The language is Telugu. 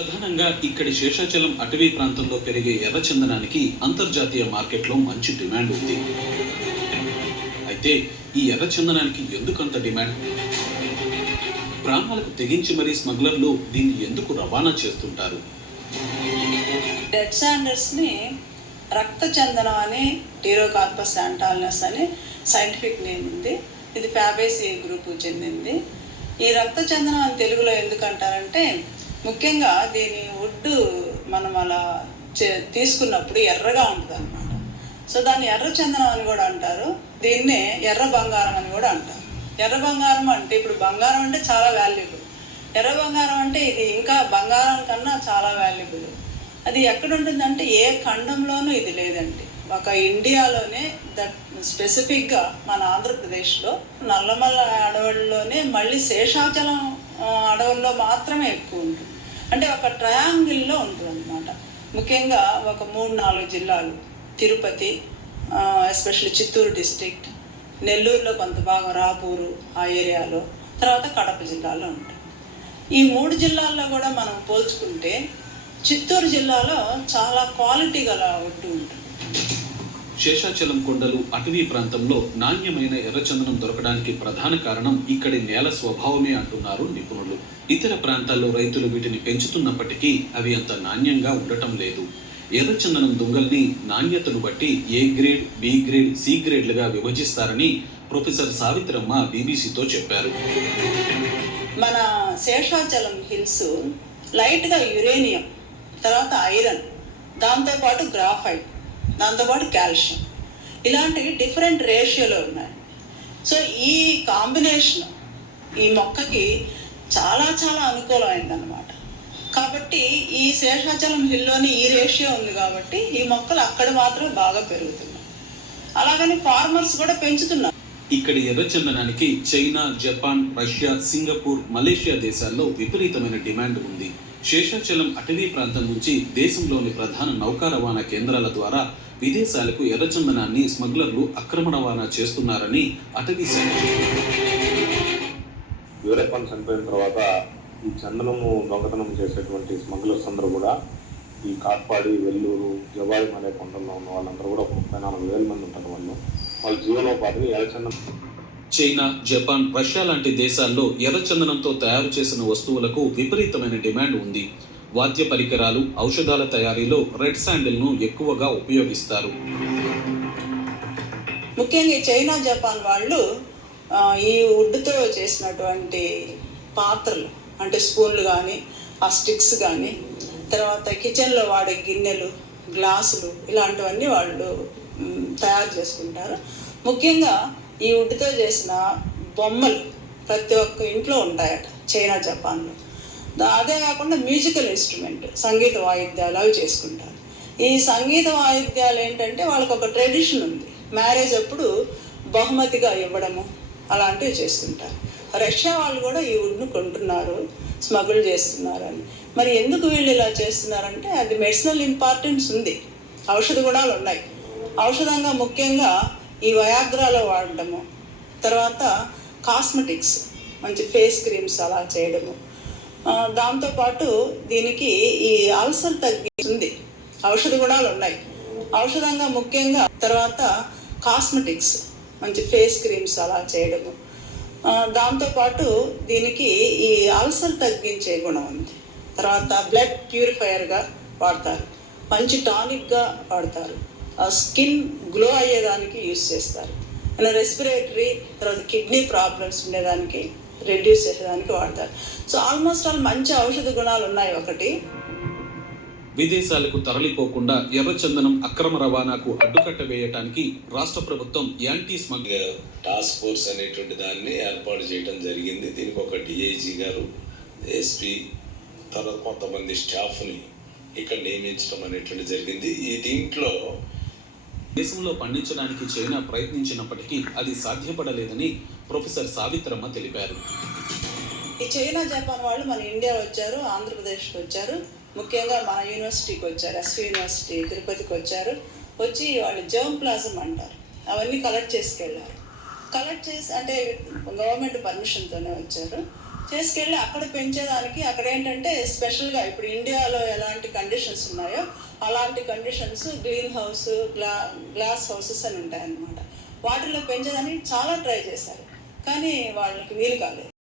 ప్రధానంగా ఇక్కడి శేషాచలం అటవీ ప్రాంతంలో పెరిగే ఎర్రచందనానికి అంతర్జాతీయ మార్కెట్లో మంచి డిమాండ్ ఉంది. అయితే ఈ ఎర్రచందనానికి ఎందుకంత డిమాండ్? ప్రాణాలకు తెగించి మరీ స్మగ్లర్లు దీన్ని ఎందుకు రవాణా చేస్తుంటారు? డెడ్ శాండర్స్ని రక్త చందనం అని టీరోకార్పస్ శాంటాలినస్ అని సైంటిఫిక్ నేమ్ ఉంది. ఇది ఫ్యాబేసి గ్రూప్కు చెందింది. ఈ రక్త చందనం అని తెలుగులో ఎందుకు అంటారంటే, ముఖ్యంగా దీని వుడ్ మనం అలా తీసుకున్నప్పుడు ఎర్రగా ఉంటుంది అన్నమాట. సో దాన్ని ఎర్ర చందనం అని కూడా అంటారు. దీన్నే ఎర్ర బంగారం అని కూడా అంటారు. ఎర్ర బంగారం అంటే, ఇప్పుడు బంగారం అంటే చాలా వాల్యుబుల్, ఎర్ర బంగారం అంటే ఇది ఇంకా బంగారం కన్నా చాలా వాల్యుబుల్. అది ఎక్కడ ఉంటుందంటే ఏ ఖండంలోనూ ఇది లేదండి. ఒక ఇండియాలోనే స్పెసిఫిక్గా మన ఆంధ్రప్రదేశ్లో నల్లమల్ల అడవుల్లోనే మళ్ళీ శేషాచలం అడవుల్లో మాత్రమే ఎక్కువ ఉంటుంది. అంటే ఒక ట్రయాంగిల్లో ఉంటుంది అన్నమాట. ముఖ్యంగా ఒక 3-4 జిల్లాలు, తిరుపతి, ఎస్పెషల్లీ చిత్తూరు డిస్ట్రిక్ట్, నెల్లూరులో కొంత భాగం, రాపూరు ఆ ఏరియాలో, తర్వాత కడప జిల్లాలో ఉంటుంది. ఈ 3 జిల్లాల్లో కూడా మనం పోల్చుకుంటే చిత్తూరు జిల్లాలో చాలా క్వాలిటీ గల వుడ్ ఉంటుంది. శేషాచలం కొండలు అటవీ ప్రాంతంలో నాణ్యమైన ఎర్రచందనం దొరకడానికి ప్రధాన కారణం ఇక్కడి నేల స్వభావమే అంటున్నారు నిపుణులు. ఇతర ప్రాంతాల్లో రైతులు వీటిని పెంచుతున్నప్పటికీ అవి అంత నాణ్యంగా ఉండటం లేదు. ఎర్రచందనం దుంగల్ని నాణ్యతను బట్టి A grade, B grade, C గ్రేడ్లుగా విభజిస్తారని ప్రొఫెసర్ సావిత్రమ్మ బీబీసీతో చెప్పారు. మన శేషాచలం హిల్స్ లైట్గా యురేనియం, తర్వాత ఐరన్, దాంతోపాటు గ్రాఫైట్, దాంతోపాటు కాల్షియం, ఇలాంటివి డిఫరెంట్ రేషియోలో ఉన్నాయి. సో ఈ కాంబినేషన్ ఈ మొక్కకి చాలా చాలా అనుకూలమైందన్నమాట. కాబట్టి ఈ శేషాచలం హిల్లోని ఈ రేషియో ఉంది కాబట్టి ఈ మొక్కలు అక్కడ మాత్రం బాగా పెరుగుతున్నాయి. అలాగని ఫార్మర్స్ కూడా పెంచుతున్నారు. ఇక్కడి ఎర్రచందనానికి China, Japan, Russia, Singapore, Malaysia దేశాల్లో విపరీతమైన డిమాండ్ ఉంది. శేషాచలం అటవీ ప్రాంతం నుంచి దేశంలోని ప్రధాన నౌకా రవాణా కేంద్రాల ద్వారా విదేశాలకు ఎర్రచందనాన్ని స్మగ్లర్లు అక్రమ రవాణా చేస్తున్నారని అటవీ శాఖ. యూరప్పన్ చనిపోయిన తర్వాత ఈ చందనము దొంగతనం చేసేటువంటి స్మగ్లర్స్ అందరూ కూడా ఈ కాట్పాడి, వెల్లూరు, జవాడి అనే కొండల్లో ఉన్న వాళ్ళందరూ కూడా 34,000 మంది ఉంటారు. వాళ్ళ జీవనోపాధిని ఎర్రచందనం. చైనా, జపాన్, రష్యా లాంటి దేశాల్లో ఎర్రచందనంతో తయారు చేసిన వస్తువులకు విపరీతమైన డిమాండ్ ఉంది. వాద్య పరికరాలు, ఔషధాల తయారీలో రెడ్ శాండిల్ను ఎక్కువగా ఉపయోగిస్తారు. ముఖ్యంగా చైనా, జపాన్ వాళ్ళు ఈ వుడ్తో చేసినటువంటి పాత్రలు, అంటే స్పూన్లు కానీ, ఆ స్టిక్స్ కానీ, తర్వాత కిచెన్లో వాడే గిన్నెలు, గ్లాసులు, ఇలాంటివన్నీ వాళ్ళు తయారు చేసుకుంటారు. ముఖ్యంగా ఈ వుడ్తో చేసిన బొమ్మలు ప్రతి ఒక్క ఇంట్లో ఉంటాయట చైనా, జపాన్లో. అదే కాకుండా మ్యూజికల్ ఇన్స్ట్రుమెంట్, సంగీత వాయిద్యాలు అవి చేసుకుంటారు. ఈ సంగీత వాయిద్యాలు ఏంటంటే వాళ్ళకు ఒక ట్రెడిషన్ ఉంది. మ్యారేజ్ అప్పుడు బహుమతిగా ఇవ్వడము అలాంటివి చేస్తుంటారు. రష్యా వాళ్ళు కూడా ఈ వుడ్ను కొంటున్నారు, స్మగుల్ చేస్తున్నారు అని. మరి ఎందుకు వీళ్ళు ఇలా చేస్తున్నారంటే అది మెడిసినల్ ఇంపార్టెన్స్ ఉంది, ఔషధ గుణాలు ఉన్నాయి. ఔషధంగా ముఖ్యంగా ఈ వయాగ్రాలో వాడటము, తర్వాత కాస్మెటిక్స్, మంచి ఫేస్ క్రీమ్స్ అలా చేయడము, దాంతోపాటు దీనికి ఈ అల్సర్ తగ్గిస్తుంది, ఔషధ గుణాలు ఉన్నాయి. ఔషధంగా ముఖ్యంగా తర్వాత కాస్మెటిక్స్, మంచి ఫేస్ క్రీమ్స్ అలా చేయడము, దాంతోపాటు దీనికి ఈ అల్సర్ తగ్గించే గుణం ఉంది. తర్వాత బ్లడ్ ప్యూరిఫైయర్గా వాడతారు, మంచి టానిక్గా వాడతారు, స్కిన్ గ్లో అయ్యేదానికి యూజ్ చేస్తారు, రెస్పిరేటరీ, తర్వాత కిడ్నీ ప్రాబ్లమ్స్ ఉండేదానికి, రెడ్యూస్ చేసేదానికి వాడతారు. సో ఆల్మోస్ట్ ఆల్ మంచి ఔషధ గుణాలు ఉన్నాయి. ఒకటి, విదేశాలకు తరలిపోకుండా ఎర్రచందనం అక్రమ రవాణాకు అడ్డుకట్ట వేయటానికి రాష్ట్ర ప్రభుత్వం యాంటీ స్మగ్లింగ్ టాస్క్ ఫోర్స్ అనేటువంటి దాన్ని ఏర్పాటు చేయడం జరిగింది. దీనికి ఒక డిఐజీ గారు, ఎస్పీ, తర్వాత కొంతమంది స్టాఫ్ని ఇక్కడ నియమించడం అనేటువంటి జరిగింది. ఈ దీంట్లో దేశంలో పండించడానికి చైనా ప్రయత్నించినప్పటికీ అది సాధ్యపడలేదని ప్రొఫెసర్ సావిత్రమ్మ తెలిపారు. ఈ చైనా, జపాన్ వాళ్ళు మన ఇండియా వచ్చారు, ఆంధ్రప్రదేశ్కి వచ్చారు, ముఖ్యంగా మన యూనివర్సిటీకి వచ్చారు, ఎస్వి యూనివర్సిటీ తిరుపతికి వచ్చారు. వచ్చి వాళ్ళు జర్మ్ ప్లాజం అంటారు, అవన్నీ కలెక్ట్ చేసుకెళ్ళారు. కలెక్ట్ చేసి, అంటే గవర్నమెంట్ పర్మిషన్తోనే వచ్చారు. చేసుకెళ్ళి అక్కడ పెంచేదానికి అక్కడ ఏంటంటే స్పెషల్గా ఇప్పుడు ఇండియాలో ఎలాంటి కండిషన్స్ ఉన్నాయో అలాంటి conditions green house glass houses అని ఉంటాయన్నమాట. వాటిల్లో పెంచేదానికి చాలా ట్రై చేశారు, కానీ వాళ్ళకి వీలు కాలేదు.